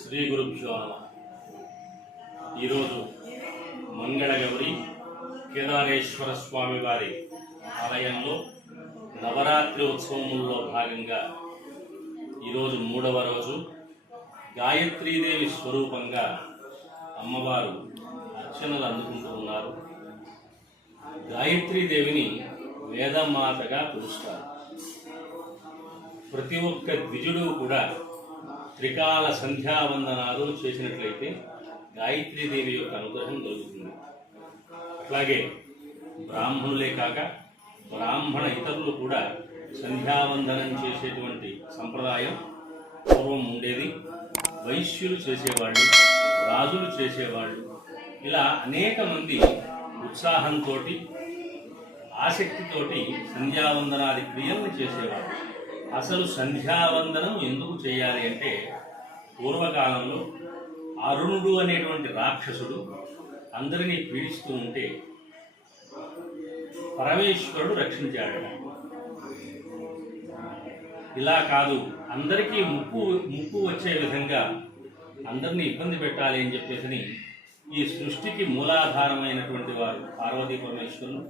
శ్రీ గురుభ్యో నమ. ఈరోజు మంగళగౌరి కేదారేశ్వర స్వామి వారి ఆలయంలో నవరాత్రి ఉత్సవముల్లో భాగంగా ఈరోజు మూడవ రోజు గాయత్రీదేవి స్వరూపంగా అమ్మవారు అర్చనలు అందుకుంటూ ఉన్నారు. గాయత్రీదేవిని వేదమాతగా పిలుస్తారు. ప్రతి ఒక్క ద్విజుడు కూడా త్రికాల సంధ్యావందనాలు చేసినట్లయితే గాయత్రీదేవి యొక్క అనుగ్రహం దొరుకుతుంది. అట్లాగే బ్రాహ్మణులే కాక బ్రాహ్మణ ఇతరులు కూడా సంధ్యావందనం చేసేటువంటి సంప్రదాయం పూర్వం ఉండేది. వైశ్యులు చేసేవాళ్ళు రాజులు చేసేవాళ్ళు ఇలా అనేక మంది ఉత్సాహంతో ఆసక్తితోటి సంధ్యావందనాది క్రియలను చేసేవాళ్ళు అసలు సంధ్యావందనం ఎందుకు చేయాలి అంటే పూర్వకాలంలో అరుణుడు అనేటువంటి రాక్షసుడు అందరినీ పీడిస్తూ ఉంటే పరమేశ్వరుడు రక్షించాడు. ఇలా కాదు అందరికీ ముప్పు ముప్పు వచ్చే విధంగా అందరినీ ఇబ్బంది పెట్టాలి అని చెప్పేసి ఈ సృష్టికి మూలాధారమైనటువంటి వారు పార్వతీ పరమేశ్వరులు.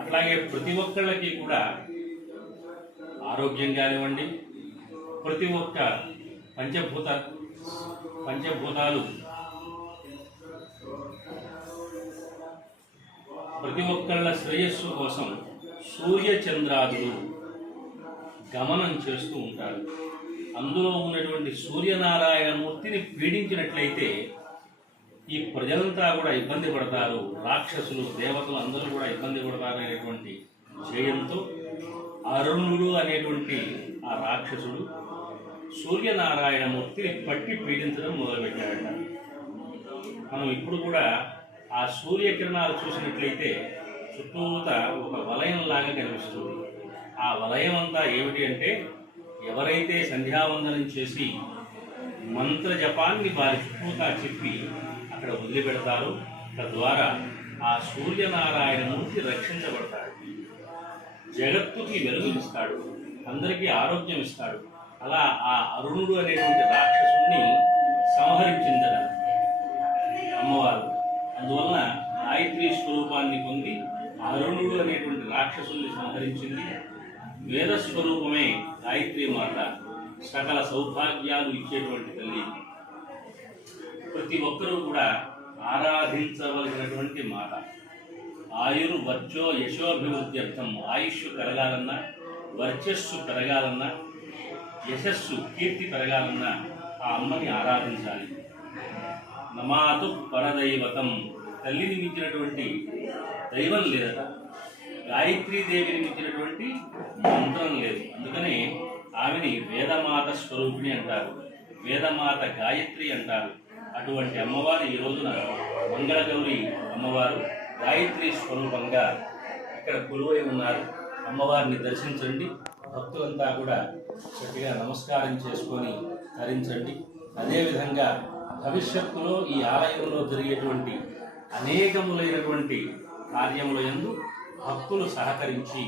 అట్లాగే ప్రతి ఒక్కళ్ళకి కూడా ఆరోగ్యం కానివ్వండి ప్రతి ఒక్క పంచభూత పంచభూతాలు ప్రతి ఒక్కళ్ళ శ్రేయస్సు కోసం సూర్యచంద్రాదులు గమనం చేస్తూ ఉంటారు. అందులో ఉన్నటువంటి సూర్యనారాయణ మూర్తిని పీడించినట్లయితే ఈ ప్రజలంతా కూడా ఇబ్బంది పడతారు. రాక్షసులు దేవతలు అందరూ కూడా ఇబ్బంది పడతారు అనేటువంటి జయంతో అరుణుడు అనేటువంటి ఆ రాక్షసుడు సూర్యనారాయణమూర్తిని పట్టి పీడించడం మొదలుపెట్టాడట. మనం ఇప్పుడు కూడా ఆ సూర్యకిరణాలు చూసినట్లయితే చుట్టూత ఒక వలయం లాగా కనిపిస్తుంది. ఆ వలయం అంతా ఏమిటి అంటే ఎవరైతే సంధ్యావందనం చేసి మంత్ర జపాన్ని వారి చుట్టూతా చెప్పి అక్కడ వదిలిపెడతారో తద్వారా ఆ సూర్యనారాయణ మూర్తి రక్షించబడతాడు. జగత్తుకి వెలుగునిస్తాడు అందరికీ ఆరోగ్యం ఇస్తాడు అలా ఆ అరుణుడు అనేటువంటి రాక్షసుని సంహరించిందట అమ్మవారు. అందువలన గాయత్రి స్వరూపాన్ని పొంది అరుణుడు అనేటువంటి రాక్షసుల్ని సంహరించింది. వేద స్వరూపమే గాయత్రి మాత. సకల సౌభాగ్యాలు ఇచ్చేటువంటి తల్లి. ప్రతి ఒక్కరూ కూడా ఆరాధించవలసినటువంటి మాట ఆయుర్ వర్చో యశోభివృద్ధ్యర్థం. ఆయుష్ పెరగాలన్నా వర్చస్సు పెరగాలన్నా యశస్సు కీర్తి పెరగాలన్నా ఆ అమ్మని ఆరాధించాలి. నమాతు పరదైవతం. తల్లిని మించినటువంటి దైవం లేదట. గాయత్రీదేవిని మించినటువంటి మంత్రం లేదు. అందుకనే ఆమెని వేదమాత స్వరూపిణి అంటారు. వేదమాత గాయత్రి అంటారు. అటువంటి అమ్మవారు ఈ రోజున మంగళగౌరి అమ్మవారు. గాయత్రి స్వరూపంగా ఇక్కడ కొలువై ఉన్నారు. అమ్మవారిని దర్శించండి. భక్తులంతా కూడా చక్కగా నమస్కారం చేసుకొని తరించండి. అదేవిధంగా భవిష్యత్తులో ఈ ఆలయంలో జరిగేటువంటి అనేకములైనటువంటి కార్యముల యందు భక్తులు సహకరించి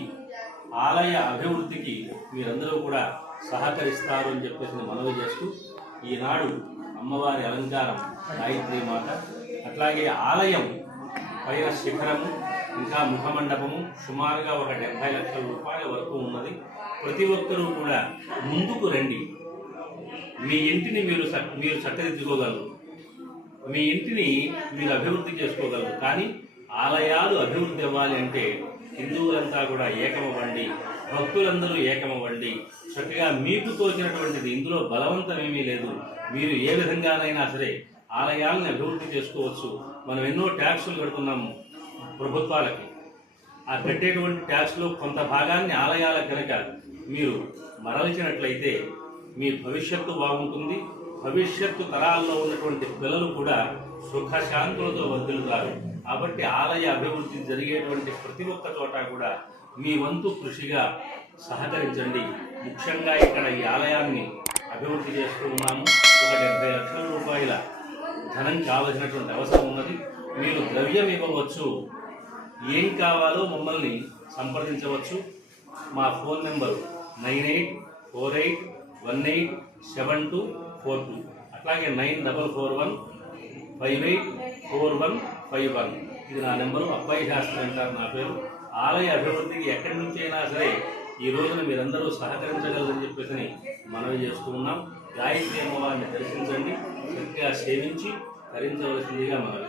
ఆలయ అభివృద్ధికి మీరందరూ కూడా సహకరిస్తారు అని చెప్పేసి మనవి చేస్తూ ఈనాడు అమ్మవారి అలంకారం గాయత్రి మాత అట్లాగే ఆలయం పైన శిఖరము ఇంకా ముఖమండపము సుమారుగా ఒక డెబ్బై లక్షల రూపాయల వరకు ఉన్నది. ప్రతి ఒక్కరూ కూడా ముందుకు రండి. మీ ఇంటిని మీరు మీరు చక్కదిద్దుకోగలరు మీ ఇంటిని మీరు అభివృద్ధి చేసుకోగలరు. కానీ ఆలయాలు అభివృద్ధి అవ్వాలి అంటే హిందువులంతా కూడా ఏకమవ్వండి. భక్తులందరూ ఏకమవ్వండి. చక్కగా మీకు తోచినటువంటిది ఇందులో బలవంతం ఏమీ లేదు. మీరు ఏ విధంగానైనా సరే ఆలయాలను అభివృద్ధి చేసుకోవచ్చు. మనం ఎన్నో ట్యాక్సులు కడుతున్నాము ప్రభుత్వాలకి. ఆ కట్టేటువంటి ట్యాక్స్లో కొంత భాగాన్ని ఆలయాల కనుక మీరు మరల్చినట్లయితే మీ భవిష్యత్తు బాగుంటుంది. భవిష్యత్తు తరాల్లో ఉన్నటువంటి పిల్లలు కూడా సుఖశాంతులతో వదులుతారు కాబట్టి ఆలయ అభివృద్ధి జరిగేటువంటి ప్రతి ఒక్క చోట కూడా మీ వంతు కృషిగా సహకరించండి. ముఖ్యంగా ఇక్కడ ఈ ఆలయాన్ని అభివృద్ధి చేస్తూ ఉన్నాము. ఒక డెబ్బై లక్షల రూపాయల ధనం కావలసినటువంటి అవసరం ఉన్నది. మీరు ద్రవ్యం ఇవ్వవచ్చు. ఏం కావాలో మమ్మల్ని సంప్రదించవచ్చు. మా phone number nine eight four eight one eight seven two four two. అట్లాగే nine double four one five eight four one five one. ఇది నా నెంబరు. అబ్బాయి శాస్త్రి అంటారు నా పేరు. ఆలయ అభివృద్ధికి ఎక్కడి నుంచి అయినా సరే ఈ రోజున మీరందరూ సహకరించగలరని చెప్పేసి మనవి చేస్తూ ఉన్నాం. గాయత్రి అమ్మవారిని దర్శించండి. చక్కగా సేవించి ధరించవలసిందిగా మనవి.